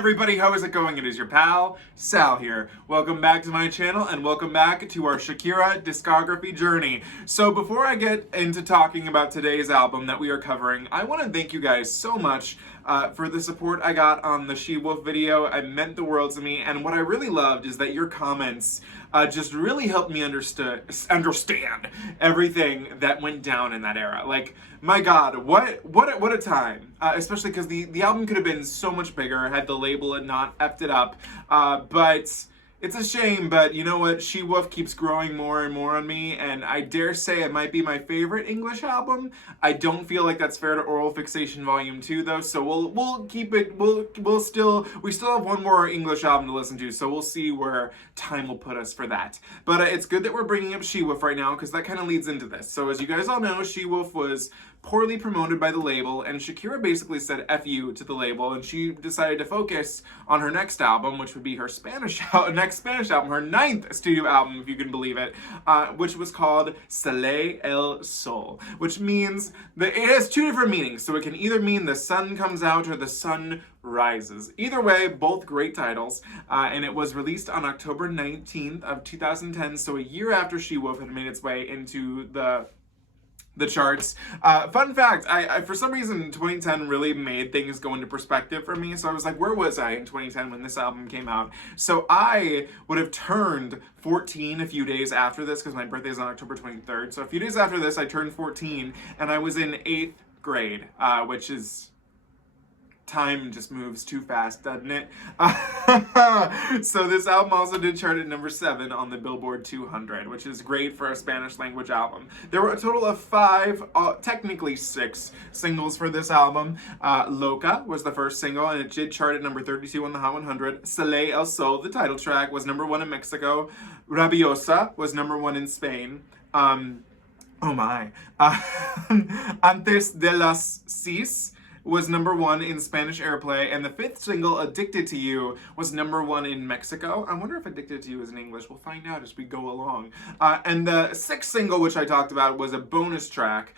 everybody, how is it going? It is your pal, Sal here. Welcome back to my channel and welcome back to our Shakira discography journey. So before I get into talking about today's album that we are covering, I want to thank you guys so much for the support I got on the She Wolf video. It meant the world to me, and what I really loved is that your comments just really helped me understand everything that went down in that era. Like, my God, what a time! Especially because the album could have been so much bigger had the label had not effed it up. But it's a shame, but you know what? She Wolf keeps growing more and more on me, and I dare say it might be my favorite English album. I don't feel like that's fair to Oral Fixation Volume 2 though, so we'll keep it, we still have one more English album to listen to, so we'll see where time will put us for that. But it's good that we're bringing up She Wolf right now, because that kind of leads into this. So as you guys all know, She Wolf was poorly promoted by the label, and Shakira basically said F you to the label, and she decided to focus on her next album, which would be her next Spanish album, her 9th studio album, if you can believe it, which was called Sale el Sol, which means that it has two different meanings. So it can either mean the sun comes out or the sun rises. Either way, both great titles, and it was released on October 19th of 2010, so a year after She Wolf had made its way into the charts. Fun fact, I for some reason 2010 really made things go into perspective for me, so I was like, where was I in 2010 when this album came out? So I would have turned 14 a few days after this, because my birthday is on October 23rd, so a few days after this I turned 14, and I was in 8th grade, which is... time just moves too fast, doesn't it? So this album also did chart at number 7 on the Billboard 200, which is great for a Spanish language album. There were a total of 5, technically 6 singles for this album. Loca was the first single, and it did chart at number 32 on the Hot 100. Sale el Sol, the title track, was number 1 in Mexico. Rabiosa was number 1 in Spain. Oh my. Antes de las Seis was number 1 in Spanish airplay, and the 5th single, Addicted to You, was number 1 in Mexico. I wonder if Addicted to You is in English. We'll find out as we go along. And the 6th single, which I talked about, was a bonus track,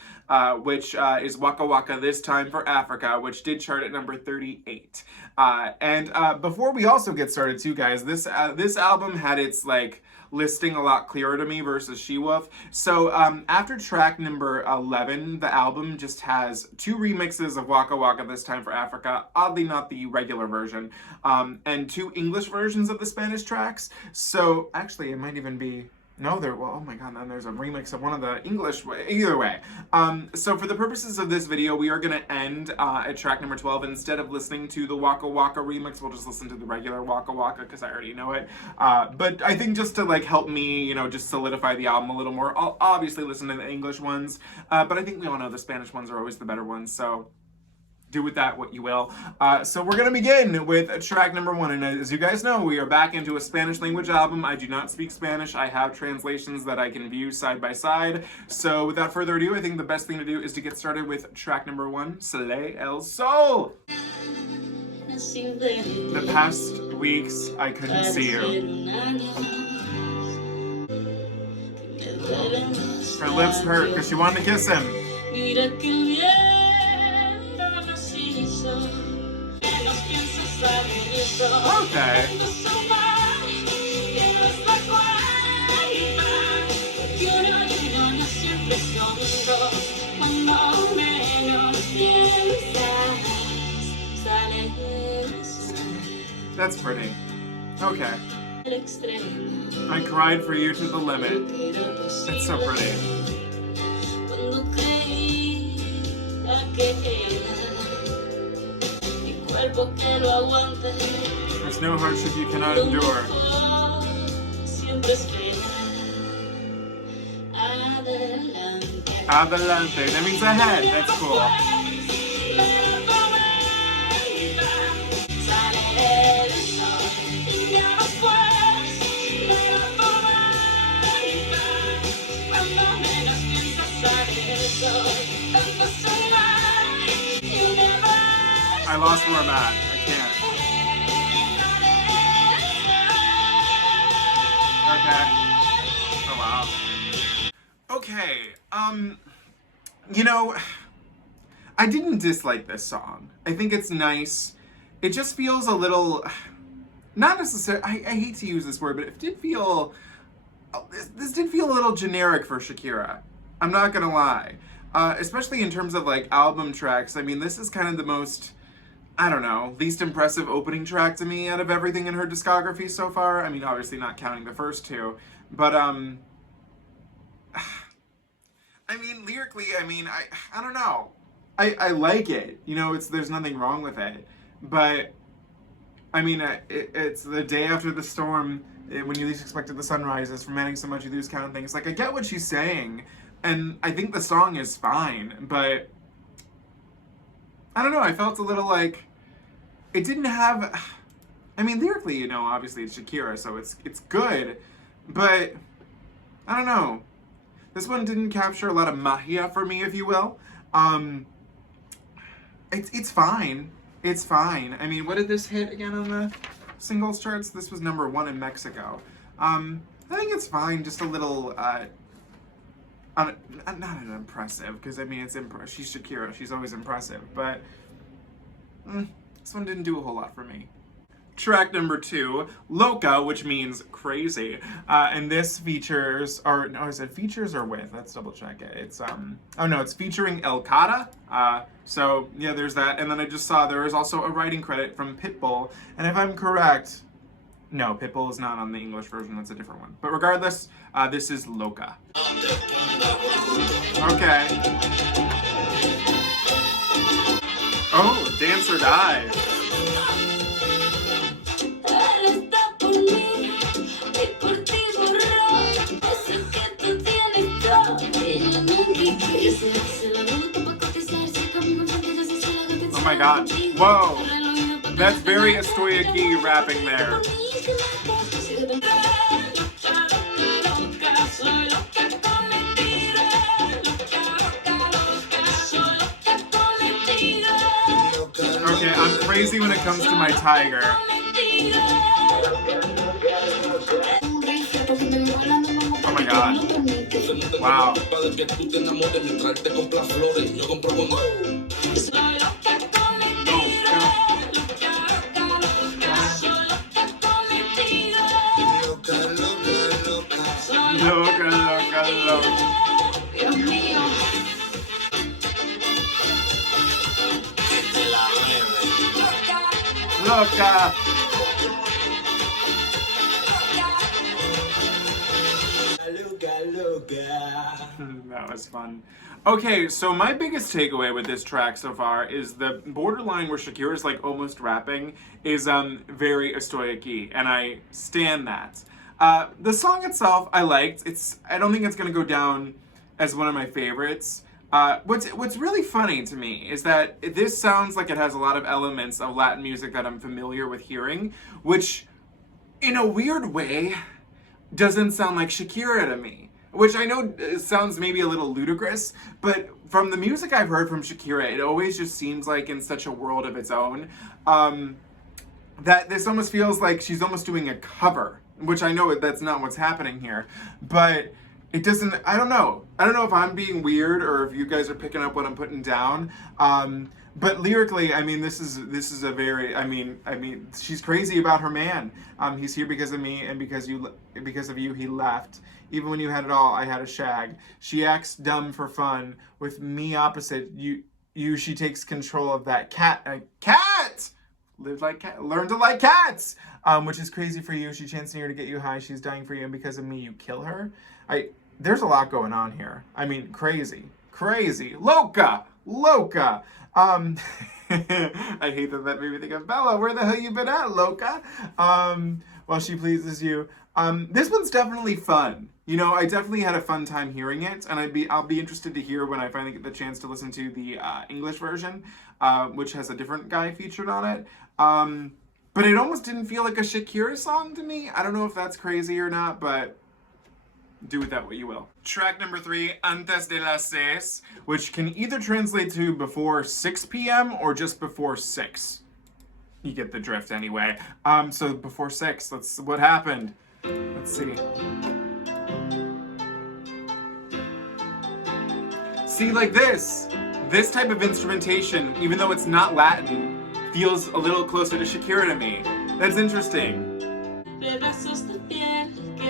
which is Waka Waka, This Time for Africa, which did chart at number 38. And before we also get started too, guys, this album had its, like, listing a lot clearer to me versus She Wolf. So after track number 11, the album just has 2 remixes of Waka Waka, This Time for Africa, oddly not the regular version, and 2 English versions of the Spanish tracks. So actually it might even be... no, well, oh my God, then there's a remix of one of the English, either way. So for the purposes of this video, we are going to end at track number 12. Instead of listening to the Waka Waka remix, we'll just listen to the regular Waka Waka, because I already know it. But I think just to, like, help me, you know, just solidify the album a little more, I'll obviously listen to the English ones, but I think we all know the Spanish ones are always the better ones, so... do with that what you will. So we're going to begin with track number 1, and as you guys know, we are back into a Spanish language album. I do not speak Spanish. I have translations that I can view side by side. So without further ado, I think the best thing to do is to get started with track number 1, Sale el Sol. The past weeks, I couldn't see you. Her lips hurt because she wanted to kiss him. Okay. That's pretty. Okay. I cried for you to the limit. It's so pretty. There's no hardship you cannot endure. Adelante. That means ahead. That's cool. I lost where I'm at. I can't. Okay. Oh, wow. Okay. You know, I didn't dislike this song. I think it's nice. it just feels a little, not necessarily, I hate to use this word, but it did feel, this did feel a little generic for Shakira. I'm not gonna lie. Especially in terms of like album tracks. I mean, this is kind of the most, I don't know, least impressive opening track to me out of everything in her discography so far. I mean, obviously not counting the first two, but I mean, lyrically, I mean, I don't know. I like it. You know, there's nothing wrong with it. But, I mean, it's the day after the storm, when you least expected the sun rises, fermenting so much you lose count of things. Like, I get what she's saying, and I think the song is fine, but I don't know, I felt a little like, it didn't have, I mean, lyrically, you know, obviously it's Shakira, so it's good, but I don't know. This one didn't capture a lot of magia for me, if you will. It's fine. It's fine. I mean, what did this hit again on the singles charts? This was #1 in Mexico. I think it's fine, just a little, not an impressive, because I mean, she's Shakira, she's always impressive, but this one didn't do a whole lot for me. Track #2, Loca, which means crazy, and this features, or no, is it features or with? Let's double check it. It's oh no, it's featuring Cata. So yeah, there's that, and then I just saw there is also a writing credit from Pitbull, and if I'm correct, no, Pitbull is not on the English version, that's a different one. But regardless, this is Loca. Okay. Oh, Dance or Die. Oh my god. Whoa. That's very Estoy Aquí rapping there. Okay, I'm crazy when it comes to my tiger. Oh my god. Wow. Loca, loca, loca. Loca. That was fun. Okay, so my biggest takeaway with this track so far is the borderline where Shakira's like almost rapping is very Estoy Aquí, and I stan that. The song itself I liked. I don't think it's gonna go down as one of my favorites. What's really funny to me is that this sounds like it has a lot of elements of Latin music that I'm familiar with hearing, which in a weird way doesn't sound like Shakira to me. Which I know sounds maybe a little ludicrous, but from the music I've heard from Shakira, it always just seems like in such a world of its own, that this almost feels like she's almost doing a cover, which I know that's not what's happening here, but it doesn't, I don't know if I'm being weird or if you guys are picking up what I'm putting down, but lyrically, I mean, this is a very, I mean, she's crazy about her man. He's here because of me, and because of you, he left. Even when you had it all, I had a shag. She acts dumb for fun. With me opposite, she takes control of that cat. Cat! Learn to like cats! Which is crazy for you. She chancing her to get you high. She's dying for you, and because of me, you kill her. There's a lot going on here. I mean, crazy. Loca! I hate that made me think of Bella. Where the hell you been at, Loca? While she pleases you. This one's definitely fun. You know, I definitely had a fun time hearing it, and I'll be interested to hear when I finally get the chance to listen to the English version, which has a different guy featured on it. But it almost didn't feel like a Shakira song to me. I don't know if that's crazy or not, but do with that what you will. Track #3, Antes de Las Seis, which can either translate to before 6 p.m. or just before 6. You get the drift anyway. So before 6, what happened? Let's see. See, like this type of instrumentation, even though it's not Latin, feels a little closer to Shakira to me. That's interesting.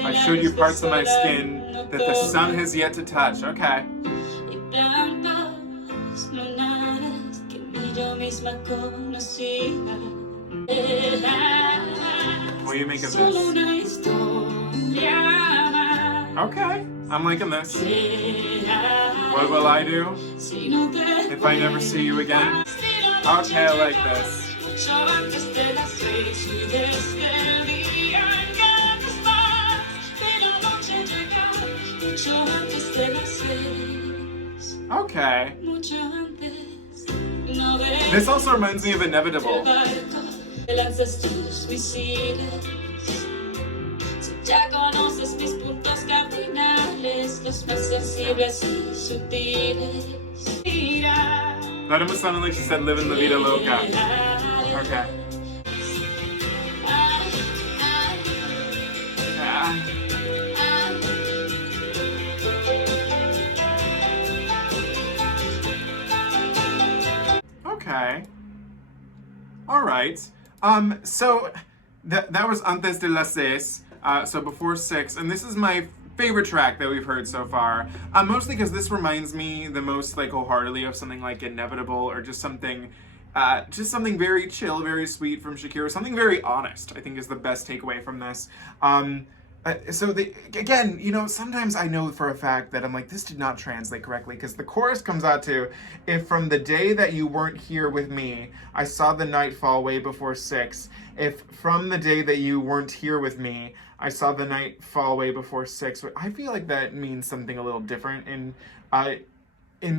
I showed you parts of my skin that the sun has yet to touch. Okay. What do you make of this? Okay, I'm liking this. What will I do if I never see you again? Okay, I like this. Okay. This also reminds me of Inevitable. That almost sounded like she said living la vida loca. Okay. Okay. All right. So that was Antes de las Seis. So before 6, and this is my favorite track that we've heard so far. Mostly because this reminds me the most like wholeheartedly of something like Inevitable, or just something very chill, very sweet from Shakira. Something very honest, I think, is the best takeaway from this. Again, you know, sometimes I know for a fact that I'm like, this did not translate correctly, because the chorus comes out to, if from the day that you weren't here with me, I saw the night fall way before 6. If from the day that you weren't here with me, I saw the night fall way before 6. I feel like that means something a little different in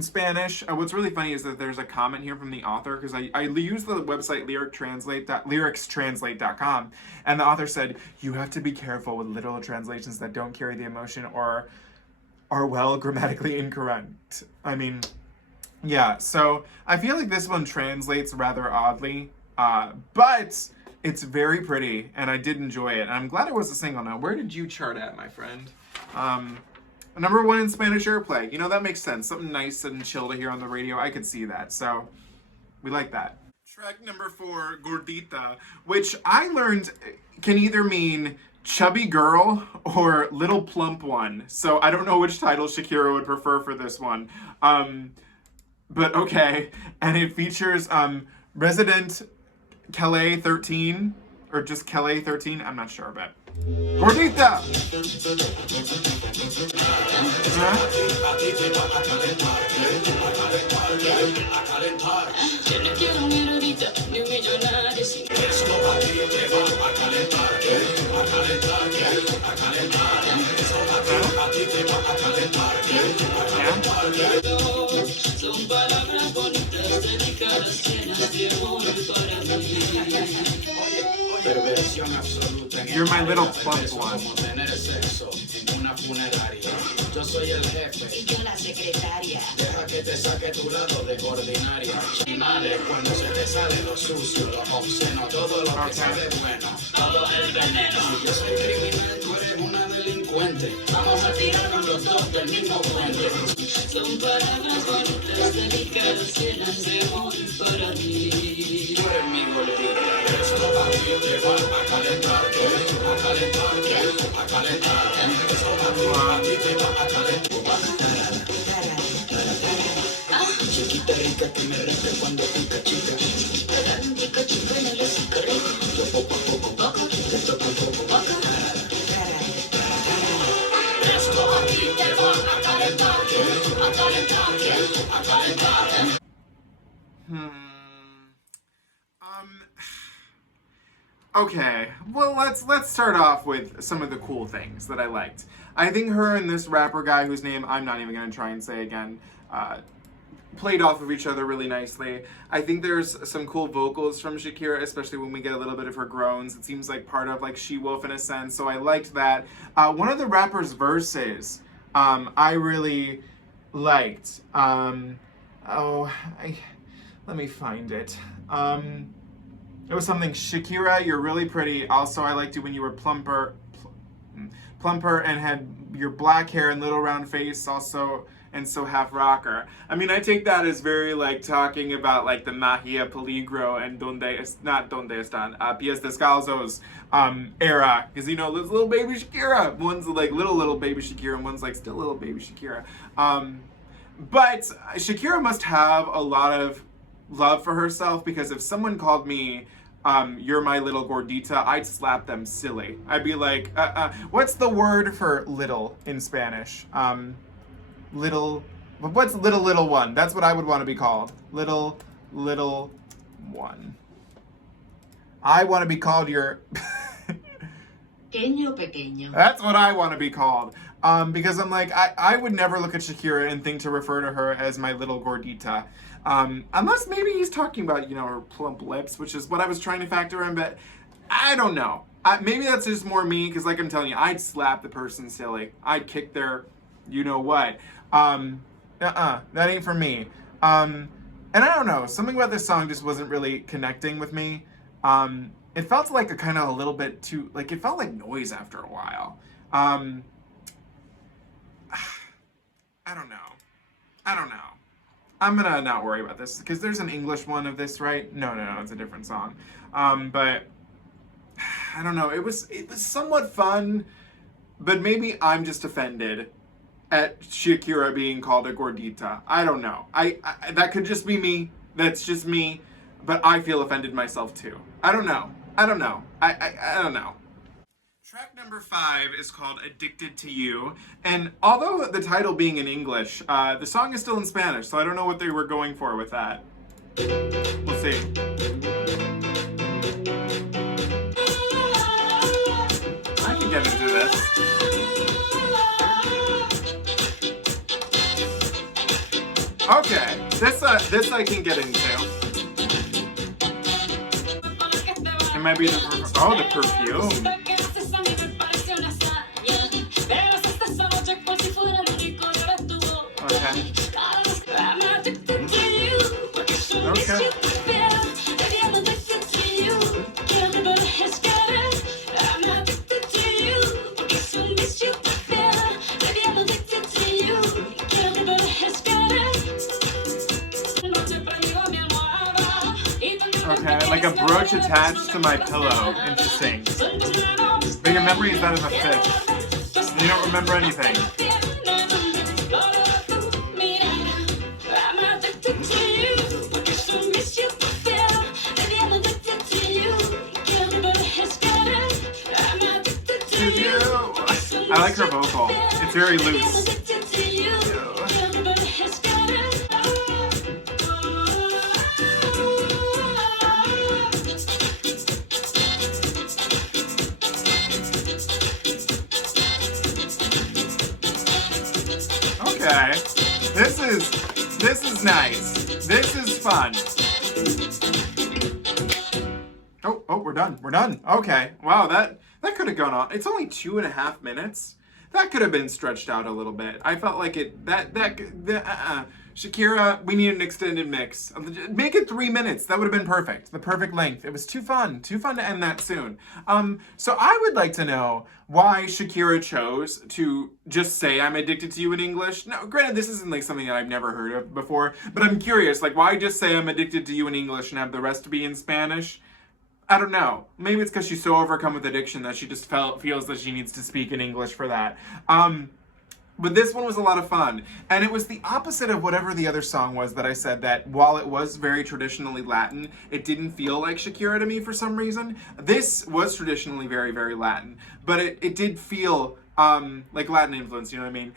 Spanish. What's really funny is that there's a comment here from the author, because I use the website lyricstranslate.com, and the author said, you have to be careful with literal translations that don't carry the emotion or are well grammatically incorrect. I mean, yeah, so I feel like this one translates rather oddly, but it's very pretty, and I did enjoy it, and I'm glad it was a single. Now, where did you chart at, my friend? Number 1 in Spanish airplay. You know, that makes sense. Something nice and chill to hear on the radio. I could see that, so we like that. Track number 4, Gordita, which I learned can either mean chubby girl or little plump one. So I don't know which title Shakira would prefer for this one. But okay. And it features Residente, Calle 13, or just Calle 13, I'm not sure, but Gordita! You're my little plump one. Yo soy el jefe y yo la secretaria. Deja que te saque tu lado de ordinaria. Finales cuando se te sale lo sucio, lo obsceno, todo lo que sabe bueno, todo el veneno. Si yo soy criminal, tú eres una delincuente. Vamos a tirarnos los dos del mismo puente. Son palabras bonitas, delicadas, llenas de amor para mí. Tú eres mi gordita. Esto a ti te va a calentar, a calentar, a calentar. Esto a ti te va a chiquita rica que me rete cuando pica chica. Chica chica en el escarro. Yo poco a poco bajo, te toco poco bajo. Esto a ti te va a calentar, a calentar, a calentar. Okay, well, let's start off with some of the cool things that I liked. I think her and this rapper guy, whose name I'm not even going to try and say again, played off of each other really nicely. I think there's some cool vocals from Shakira, especially when we get a little bit of her groans. It seems like part of like She-Wolf in a sense, so I liked that. One of the rapper's verses I really liked. Let me find it. It was something, Shakira, you're really pretty. Also, I liked you when you were plumper and had your black hair and little round face. Also, and so half rocker. I mean, I take that as very like talking about like the magia peligro and not donde están, pies descalzos era, because you know, this little baby Shakira, one's like little baby Shakira, and one's like still little baby Shakira. But Shakira must have a lot of love for herself, because if someone called me you're my little gordita, I'd slap them silly. I'd be like, what's the word for little in Spanish? What's little one? That's what I would want to be called. Little one. I want to be called your... Pequeño. That's what I want to be called. Because I'm like, I would never look at Shakira and think to refer to her as my little gordita. Unless maybe he's talking about, you know, her plump lips, which is what I was trying to factor in, but I don't know. Maybe that's just more me, because like I'm telling you, I'd slap the person silly. I'd kick their you-know-what. That ain't for me. And I don't know, something about this song just wasn't really connecting with me. It felt like a kind of a little bit too, like it felt like noise after a while. I don't know. I'm gonna not worry about this, because there's an English one of this, right? No, it's a different song. But I don't know. It was somewhat fun, but maybe I'm just offended at Shakira being called a gordita. I don't know. I that could just be me. That's just me. But I feel offended myself too. I don't know. I don't know. Track number 5 is called Addicted to You, and although the title being in English, the song is still in Spanish, so I don't know what they were going for with that. We'll see. I can get into this. Okay, this I can get into. It might be the perfume. Okay. Okay, like a brooch attached to my pillow. Interesting. But your memory is that of a fish. You don't remember anything. I like her vocal. It's very loose. Okay. This is nice. This is fun. Oh, we're done. Okay. Wow, that could have gone on. It's only 2.5 minutes. That could have been stretched out a little bit. I felt like Shakira, we need an extended mix. Make it 3 minutes. That would have been perfect. The perfect length. It was too fun to end that soon. So I would like to know why Shakira chose to just say I'm addicted to you in English. Now, granted, this isn't like something that I've never heard of before, but I'm curious, like, why just say I'm addicted to you in English and have the rest be in Spanish? I don't know. Maybe it's because she's so overcome with addiction that she just feels that she needs to speak in English for that. But this one was a lot of fun. And it was the opposite of whatever the other song was that I said that while it was very traditionally Latin, it didn't feel like Shakira to me for some reason. This was traditionally very, very Latin. But it did feel like Latin influence, you know what I mean?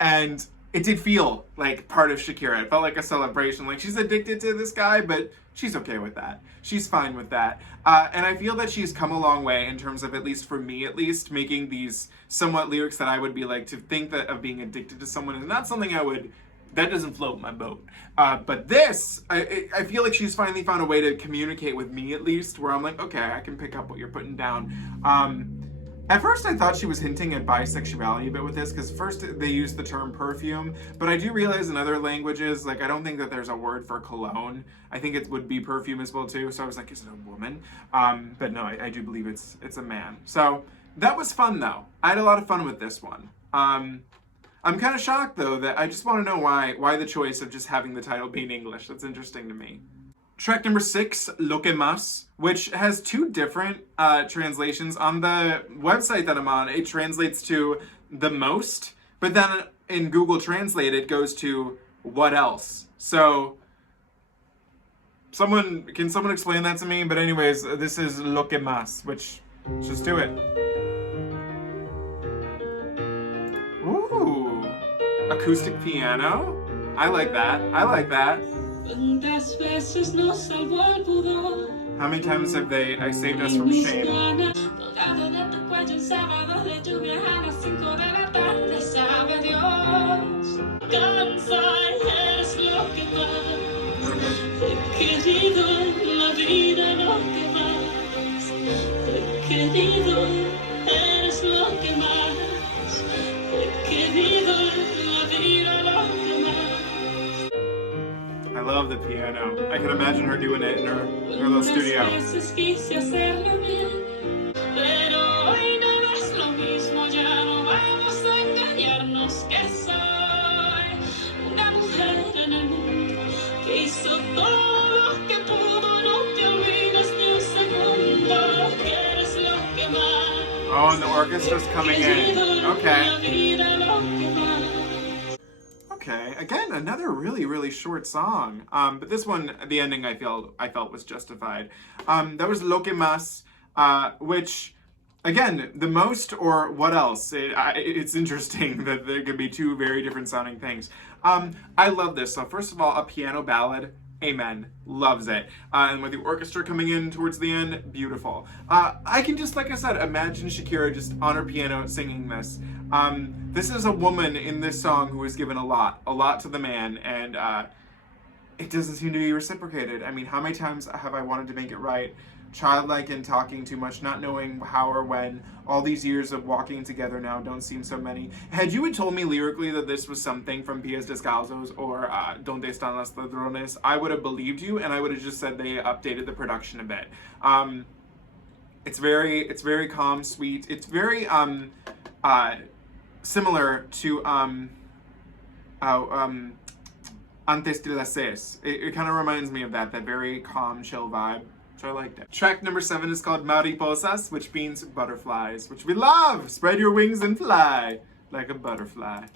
And it did feel like part of Shakira. It felt like a celebration. Like, she's addicted to this guy, but she's okay with that. She's fine with that. And I feel that she's come a long way in terms of, at least for me at least, making these somewhat lyrics that I would be like, to think that of being addicted to someone is not something that doesn't float my boat. But this, I feel like she's finally found a way to communicate with me at least, where I'm like, okay, I can pick up what you're putting down. At first I thought she was hinting at bisexuality a bit with this, because first they used the term perfume, but I do realize in other languages, like, I don't think that there's a word for cologne. I think it would be perfume as well too, so I was like, is it a woman? But no, I do believe it's a man. So that was fun though. I had a lot of fun with this one. I'm kind of shocked though that I just want to know why the choice of just having the title be in English. That's interesting to me. Track number 6, Lo Que Más, which has two different translations. On the website that I'm on, it translates to the most, but then in Google Translate, it goes to what else? So, can someone explain that to me? But anyways, this is Lo Que Más, which, let's just do it. Ooh, acoustic piano? I like that, I like that. How many times have I saved us from shame? I love the piano. I can imagine her doing it in her little studio. Oh, and the orchestra's coming in. Okay. Okay, again, another really, really short song. But this one, the ending I felt was justified. That was Lo Que Más, which, again, the most or what else? It's interesting that there could be two very different sounding things. I love this. So first of all, a piano ballad. Amen. Loves it. And with the orchestra coming in towards the end, beautiful. I can just, like I said, imagine Shakira just on her piano singing this. This is a woman in this song who was given a lot to the man, and it doesn't seem to be reciprocated. I mean, how many times have I wanted to make it right? Childlike and talking too much, not knowing how or when. All these years of walking together now don't seem so many. Had you told me lyrically that this was something from Pies Descalzos or Donde Están Los Ladrones, I would have believed you, and I would have just said they updated the production a bit. It's very calm, sweet. It's very similar to Antes de Las Seis. It kind of reminds me of that very calm, chill vibe. So I liked it. Track number 7 is called Mariposas, which means butterflies, which we love. Spread your wings and fly like a butterfly.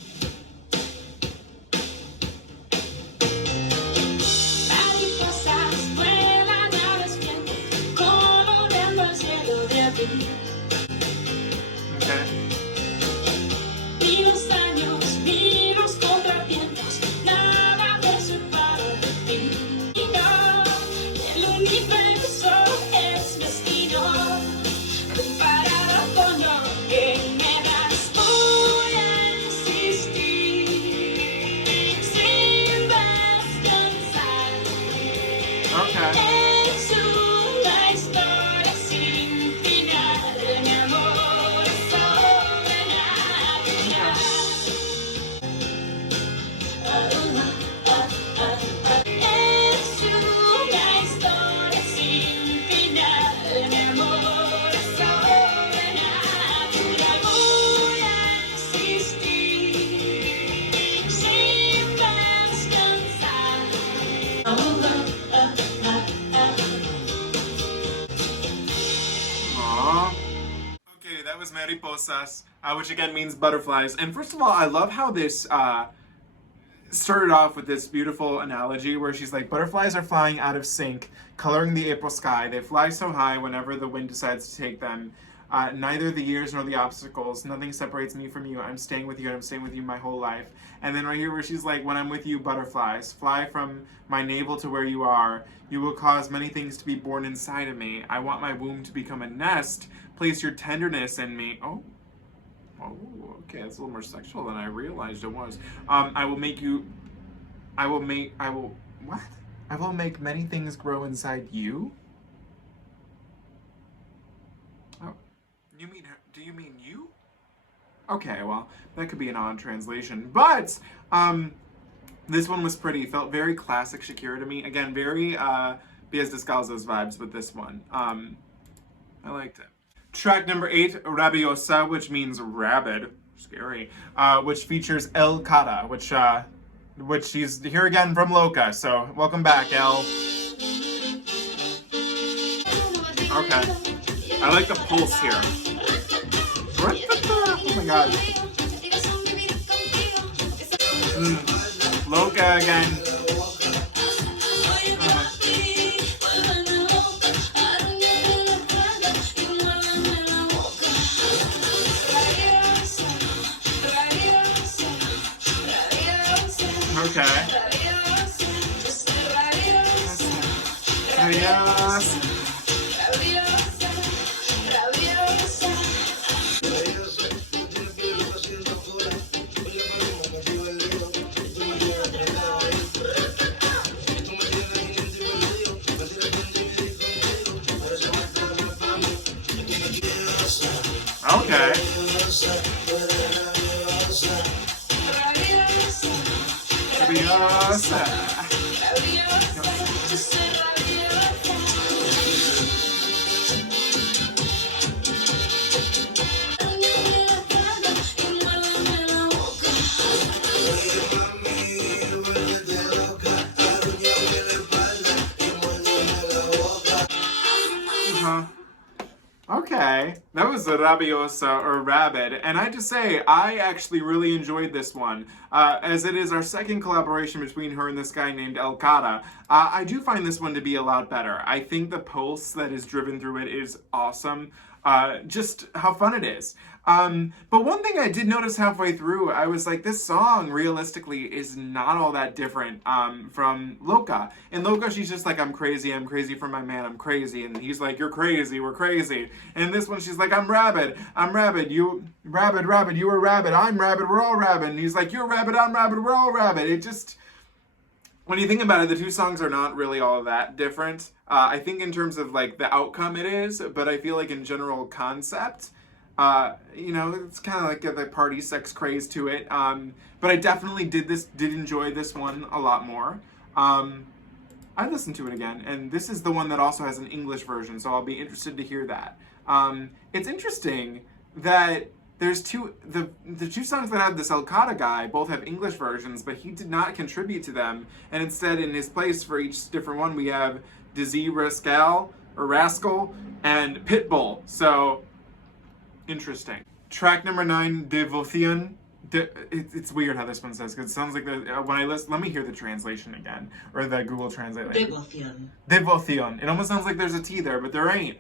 Mariposas, which again means butterflies. And first of all, I love how this started off with this beautiful analogy where she's like, butterflies are flying out of sync, coloring the April sky. They fly so high whenever the wind decides to take them. Neither the years nor the obstacles, nothing separates me from you. I'm staying with you, and I'm staying with you my whole life. And then right here where she's like, when I'm with you, butterflies fly from my navel to where you are. You will cause many things to be born inside of me. I want my womb to become a nest. Place your tenderness in me. Oh, okay, that's a little more sexual than I realized it was. I will make many things grow inside you. Oh, do you mean you? Okay, well, that could be an odd translation. But, this one was pretty. Felt very classic Shakira to me. Again, very, Pies Descalzos vibes with this one. I liked it. Track number 8, Rabiosa, which means rabid. scary, which features El Cata, which she's here again from Loca. So welcome back, El. Okay, I like the pulse here. Oh my god. Loca again. Okay. Yes. Okay. Rabiosa. Okay, that was a Rabiosa or Rabid, and I have to say, I actually really enjoyed this one, as it is our second collaboration between her and this guy named El Cata. I do find this one to be a lot better. I think the pulse that is driven through it is awesome, just how fun it is. But one thing I did notice halfway through, I was like, this song, realistically, is not all that different from Loca. In Loca, she's just like, I'm crazy for my man, I'm crazy. And he's like, you're crazy, we're crazy. And this one, she's like, I'm rabid, you, rabid, you are rabid, I'm rabid, we're all rabid. And he's like, you're rabid, I'm rabid, we're all rabid. It just, when you think about it, the two songs are not really all that different. I think in terms of like the outcome it is, but I feel like in general concept, you know, it's kind of like the party sex craze to it. But I definitely did enjoy this one a lot more. I listened to it again, and this is the one that also has an English version, so I'll be interested to hear that. It's interesting that there's the two songs that have this El Cata guy both have English versions, but he did not contribute to them, and instead in his place for each different one we have Dizzee, Rascal, and Pitbull. So interesting. Track number 9, Devoción. It's weird how this one says, because it sounds like when I listen, let me hear the translation again, or the Google Translate. Devoción. Devoción. It almost sounds like there's a T there, but there ain't.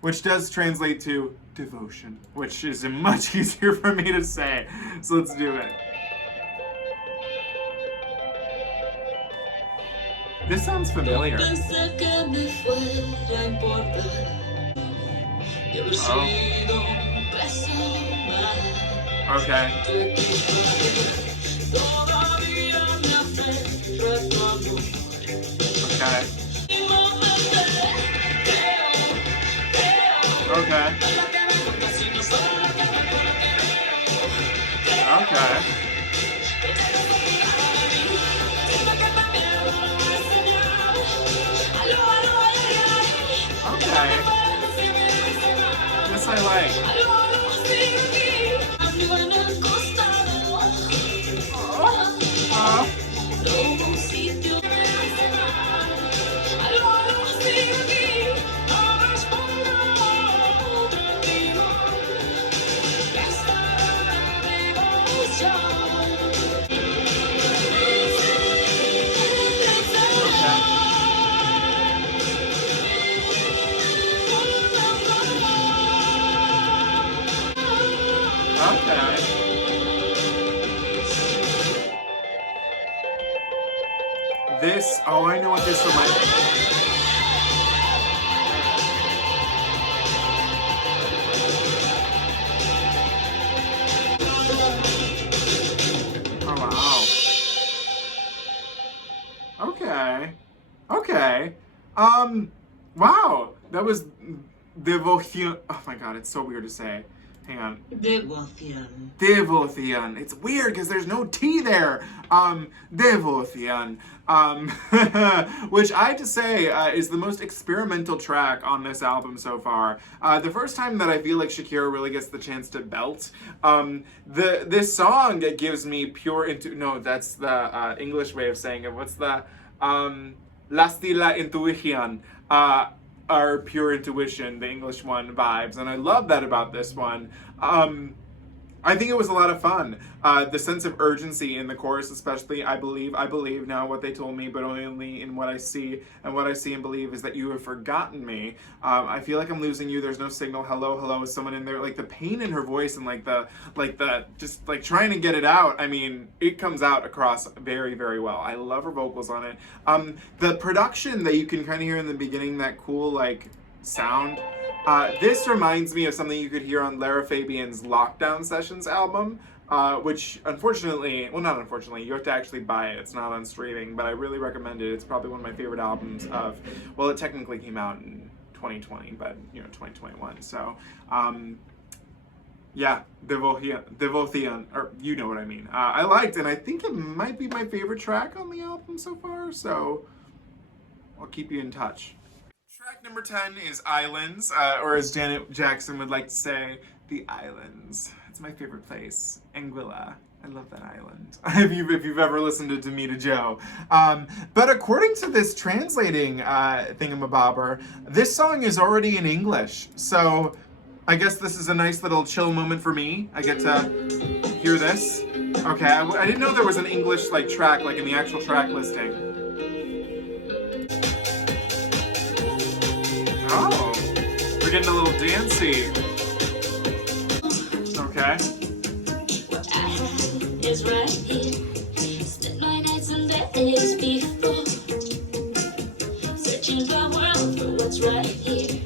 Which does translate to devotion, which is much easier for me to say. So let's do it. This sounds familiar. Okay. Okay. Okay. Okay. This I like. Okay. This, oh, I know what this reminds me of. Oh, wow. Okay. Okay. Wow. That was Devoción. Oh my god, it's so weird to say. Hang on. Devoción. Devoción. It's weird because there's no T there. Devoción. Which I have to say is the most experimental track on this album so far. The first time that I feel like Shakira really gets the chance to belt. This song gives me pure no, that's the English way of saying it. What's the La intuición. Our pure intuition, the English one, vibes, and I love that about this one. I think it was a lot of fun. The sense of urgency in the chorus, especially, I believe now what they told me, but only in what I see, and what I see and believe is that you have forgotten me. I feel like I'm losing you. There's no signal. Hello, hello, is someone in there? Like the pain in her voice and like the just like trying to get it out. I mean, it comes out across very, very well. I love her vocals on it. The production that you can kind of hear in the beginning, that cool like sound. This reminds me of something you could hear on Lara Fabian's Lockdown Sessions album, which unfortunately, well not unfortunately, you have to actually buy it. It's not on streaming, but I really recommend it. It's probably one of my favorite albums of, well, it technically came out in 2020, but, you know, 2021. So, yeah, Devoción, or you know what I mean. I liked, and I think it might be my favorite track on the album so far, so I'll keep you in touch. Track number 10 is Islands, or as Janet Jackson would like to say, the Islands. It's my favorite place, Anguilla. I love that island. if you've ever listened to Demita Joe. But according to this translating thingamabobber, this song is already in English. So I guess this is a nice little chill moment for me. I get to hear this. Okay, I didn't know there was an English like track, like in the actual track listing. Oh, we're getting a little dancey. Okay. What I have is right here. Spent my nights and days before, searching the world for what's right here.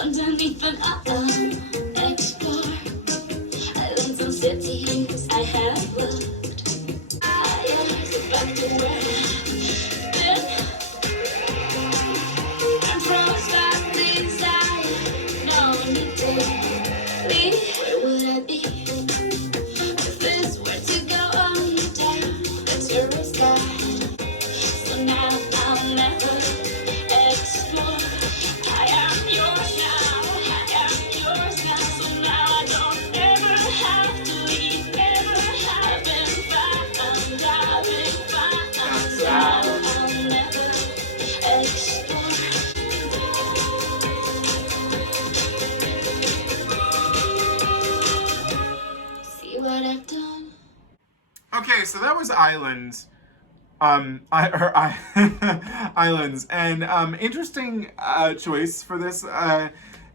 Underneath an explore. Islands and cities I have loved. I am back to where I've been. I'm frozen. Where would I be if this were to go on down the tourist guide? So now I'll never explore. I am yours now, so now I don't ever have to leave, ever have been found, I've been found, now I'll never explore. What I've done. Okay, so that was Islands. Islands, and interesting choice for this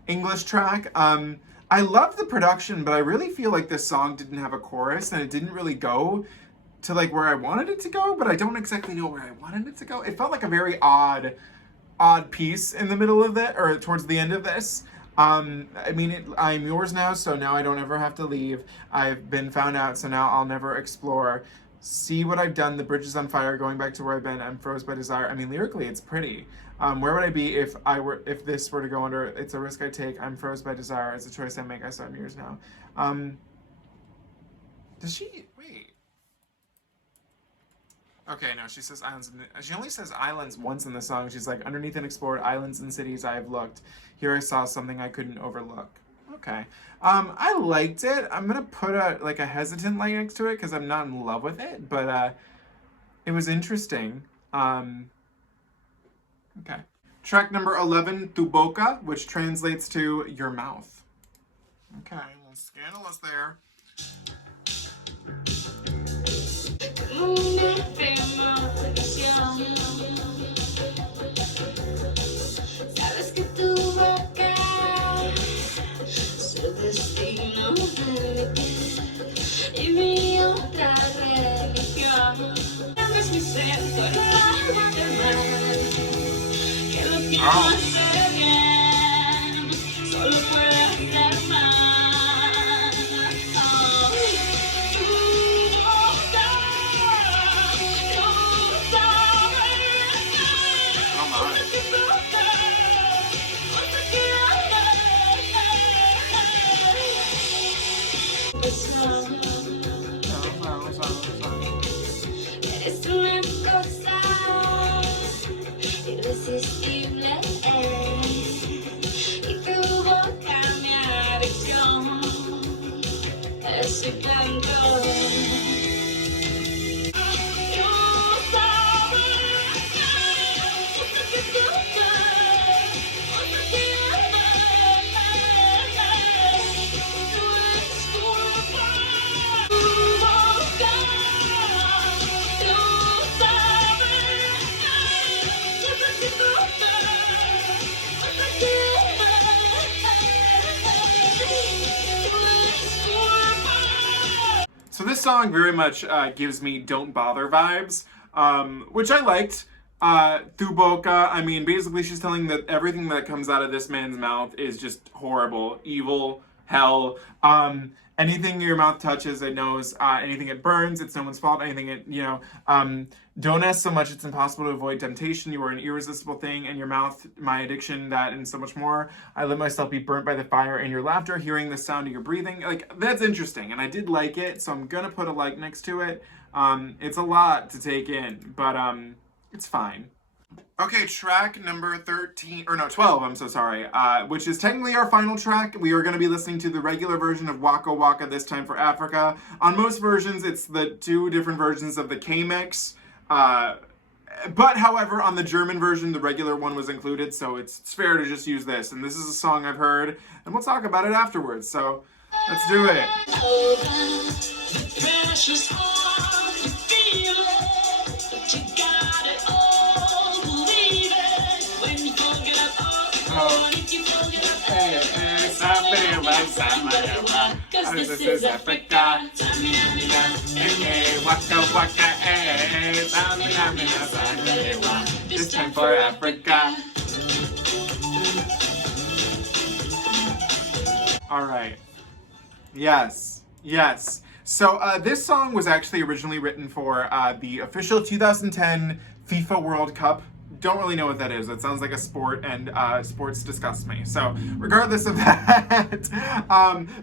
English track. I love the production, but I really feel like this song didn't have a chorus, and it didn't really go to like where I wanted it to go. But I don't exactly know where I wanted it to go. It felt like a very odd piece in the middle of it, or towards the end of this. I mean, I'm yours now, so now I don't ever have to leave. I've been found out, so now I'll never explore. See what I've done, the bridge is on fire, going back to where I've been, I'm froze by desire. I mean, lyrically, it's pretty. Where would I be if this were to go under, it's a risk I take, I'm froze by desire, it's a choice I make, I saw I'm yours now. Does she, wait. Okay, no, she says islands. She only says islands once in the song. She's like, underneath and explored, islands and cities I have looked. Here I saw something I couldn't overlook. Okay. I liked it. I'm gonna put a hesitant light next to it because I'm not in love with it, but it was interesting. Okay. Track number 11, Tu Boca, which translates to your mouth. Okay, a little scandalous there. Sabes que tu boca su destino y mi otra religión. Sabes mi ser, tu hermano de mar, que lo que no hace bien solo puede hacer mal. you can go. So this song very much gives me Don't Bother vibes, which I liked. Through Boca, I mean, basically she's telling that everything that comes out of this man's mouth is just horrible, evil, hell. Anything your mouth touches, it knows. Anything it burns, it's no one's fault. Anything it, don't ask so much, it's impossible to avoid temptation. You are an irresistible thing, and your mouth, my addiction, that, and so much more. I let myself be burnt by the fire in your laughter, hearing the sound of your breathing. Like, that's interesting, and I did like it, so I'm gonna put a like next to it. It's a lot to take in, but it's fine. Okay, track number 12, I'm so sorry, which is technically our final track. We are going to be listening to the regular version of Waka Waka, this time for Africa. On most versions, it's the two different versions of the K-Mix, but however, on the German version, the regular one was included, so it's fair to just use this. And this is a song I've heard, and we'll talk about it afterwards, so let's do it. Precious heart, you feel it, but you got it all, believe it, when you forget it all, if you forget it cause this is Africa, Waka Waka, this time for Africa. All right. Yes. So this song was actually originally written for the official 2010 FIFA World Cup. Don't really know what that is. It sounds like a sport, and sports disgust me. So regardless of that,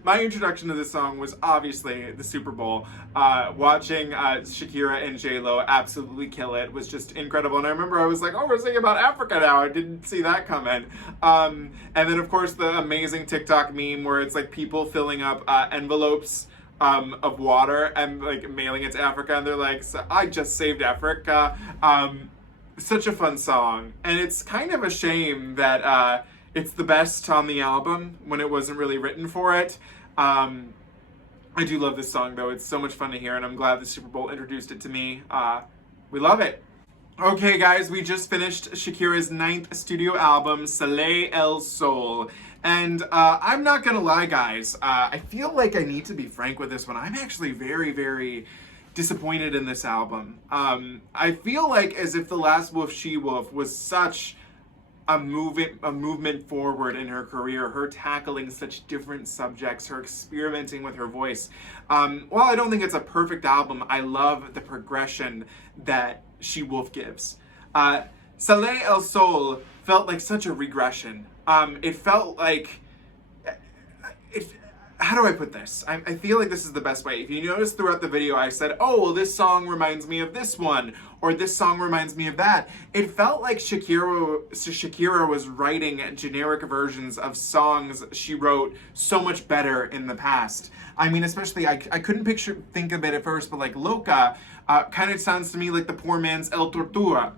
my introduction to this song was obviously the Super Bowl. Watching Shakira and J-Lo absolutely kill it was just incredible. And I remember I was like, oh, we're singing about Africa now. I didn't see that coming. And then, of course, the amazing TikTok meme where it's like people filling up envelopes of water and like mailing it to Africa. And they're like, so I just saved Africa. Such a fun song, and it's kind of a shame that it's the best on the album when it wasn't really written for it. I do love this song though. It's so much fun to hear, and I'm glad the Super Bowl introduced it to me. We love it. Okay guys, we just finished Shakira's 9th studio album, Soleil El Sol. And I'm not gonna lie guys, I feel like I need to be frank with this one. I'm actually very, very disappointed in this album. I feel like as if The Last Wolf, She Wolf was such a movement forward in her career, her tackling such different subjects, her experimenting with her voice. While I don't think it's a perfect album, I love the progression that She Wolf gives. Soleil El Sol felt like such a regression. It felt like how do I put this? I feel like this is the best way. If you notice throughout the video, I said, oh, well, this song reminds me of this one, or this song reminds me of that. It felt like Shakira was writing generic versions of songs she wrote so much better in the past. I mean, especially, I couldn't think of it at first, but like Loca kind of sounds to me like the poor man's El Tortura.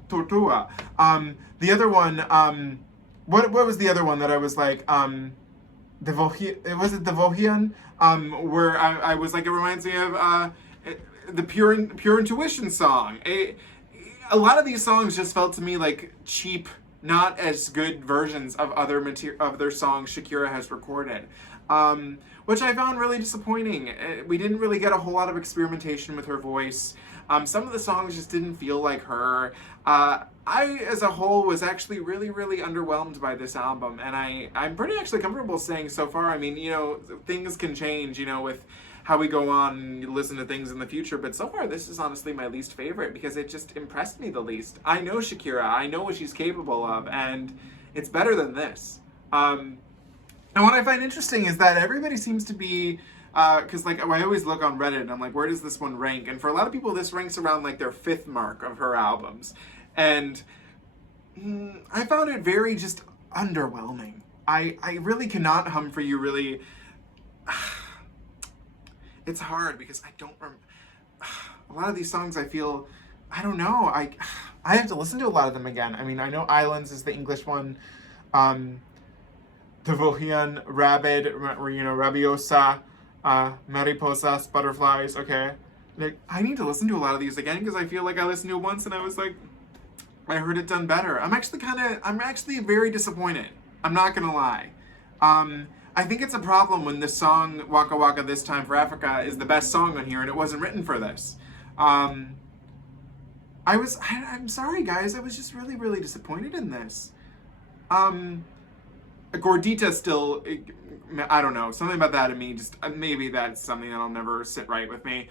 The other one, what was the other one that I was like, Devoción, was it Devoción? Where I was like, it reminds me of the Pure Intuition song. A lot of these songs just felt to me like cheap, not as good versions of other songs Shakira has recorded, which I found really disappointing. We didn't really get a whole lot of experimentation with her voice. Some of the songs just didn't feel like her. I, as a whole, was actually really, really underwhelmed by this album, and I'm pretty actually comfortable saying so far, I mean, things can change, with how we go on and listen to things in the future, but so far this is honestly my least favorite because it just impressed me the least. I know Shakira, I know what she's capable of, and it's better than this. And what I find interesting is that everybody seems to be, because like I always look on Reddit and I'm like, where does this one rank? And for a lot of people, this ranks around like their 5th mark of her albums. And I found it very just underwhelming. I really cannot hum for you really. it's hard because I don't remember. A lot of these songs I feel, I don't know, I have to listen to a lot of them again. I mean, I know Islands is the English one. Devoción, Rabid, Rabiosa, Mariposas, Butterflies, okay? Like, I need to listen to a lot of these again because I feel like I listened to it once and I was like, I heard it done better. I'm actually very disappointed. I'm not gonna lie. I think it's a problem when the song Waka Waka This Time for Africa is the best song on here and it wasn't written for this. I'm sorry guys, I was just really, really disappointed in this. Gordita still, I don't know, something about that in me, just maybe that's something that'll never sit right with me.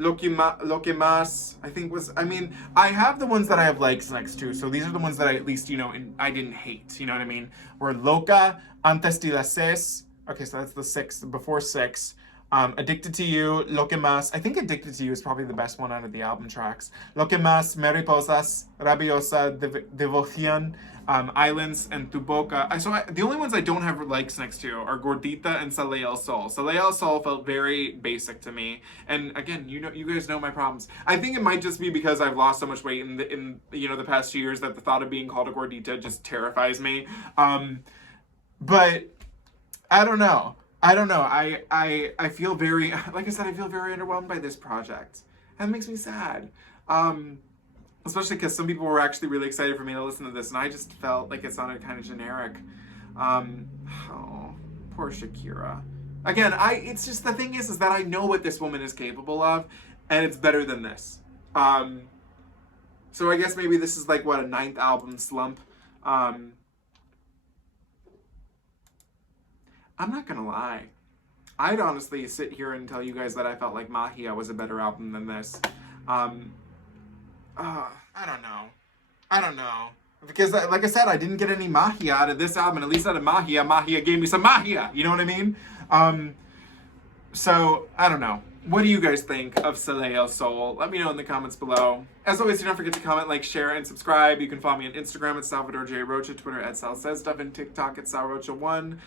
Lo Que Más, I think was, I mean, I have the ones that I have likes next to, so these are the ones that I at least, I didn't hate, you know what I mean? Were Loca, Antes de Las Seis, okay, so that's the 6, before 6. Addicted to You, Lo Que Más. I think Addicted to You is probably the best one out of the album tracks. Lo Que Más, Mariposas, Rabiosa, Devoción, Islands, and Tu Boca. The only ones I don't have likes next to are Gordita and Sale El Sol. Sale El Sol felt very basic to me. And again, you guys know my problems. I think it might just be because I've lost so much weight in the past 2 years that the thought of being called a Gordita just terrifies me. But I don't know. I feel very, like I said, I feel very underwhelmed by this project. That makes me sad. Especially because some people were actually really excited for me to listen to this, and I just felt like it sounded kind of generic. Oh, poor Shakira. Again, it's just, the thing is that I know what this woman is capable of, and it's better than this. So I guess maybe this is like, what, a 9th album slump. I'm not gonna lie. I'd honestly sit here and tell you guys that I felt like Mahia was a better album than this. I don't know. Because, like I said, I didn't get any Mahia out of this album. At least out of Mahia, Mahia gave me some Mahia. You know what I mean? So, I don't know. What do you guys think of Sale El Sol? Let me know in the comments below. As always, don't forget to comment, like, share, and subscribe. You can follow me on Instagram at Salvador J. Rocha, Twitter at Sal Says Stuff, and TikTok at SalRocha1.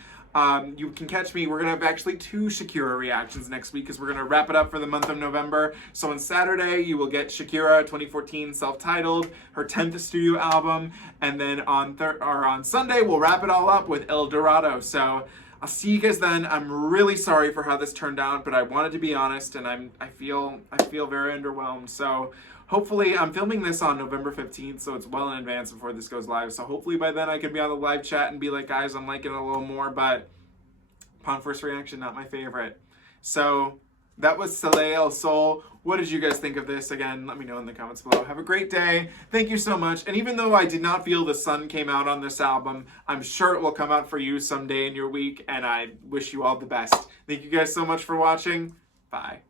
You can catch me. We're going to have actually 2 Shakira reactions next week because we're going to wrap it up for the month of November. So on Saturday, you will get Shakira 2014 self-titled, her 10th studio album. And then on Sunday, we'll wrap it all up with El Dorado. So I'll see you guys then. I'm really sorry for how this turned out, but I wanted to be honest, and I feel very underwhelmed. So hopefully, I'm filming this on November 15th, so it's well in advance before this goes live. So hopefully by then I can be on the live chat and be like, guys, I'm liking it a little more, but upon first reaction, not my favorite. So that was Sale El Sol. What did you guys think of this? Again, let me know in the comments below. Have a great day. Thank you so much. And even though I did not feel the sun came out on this album, I'm sure it will come out for you someday in your week, and I wish you all the best. Thank you guys so much for watching. Bye.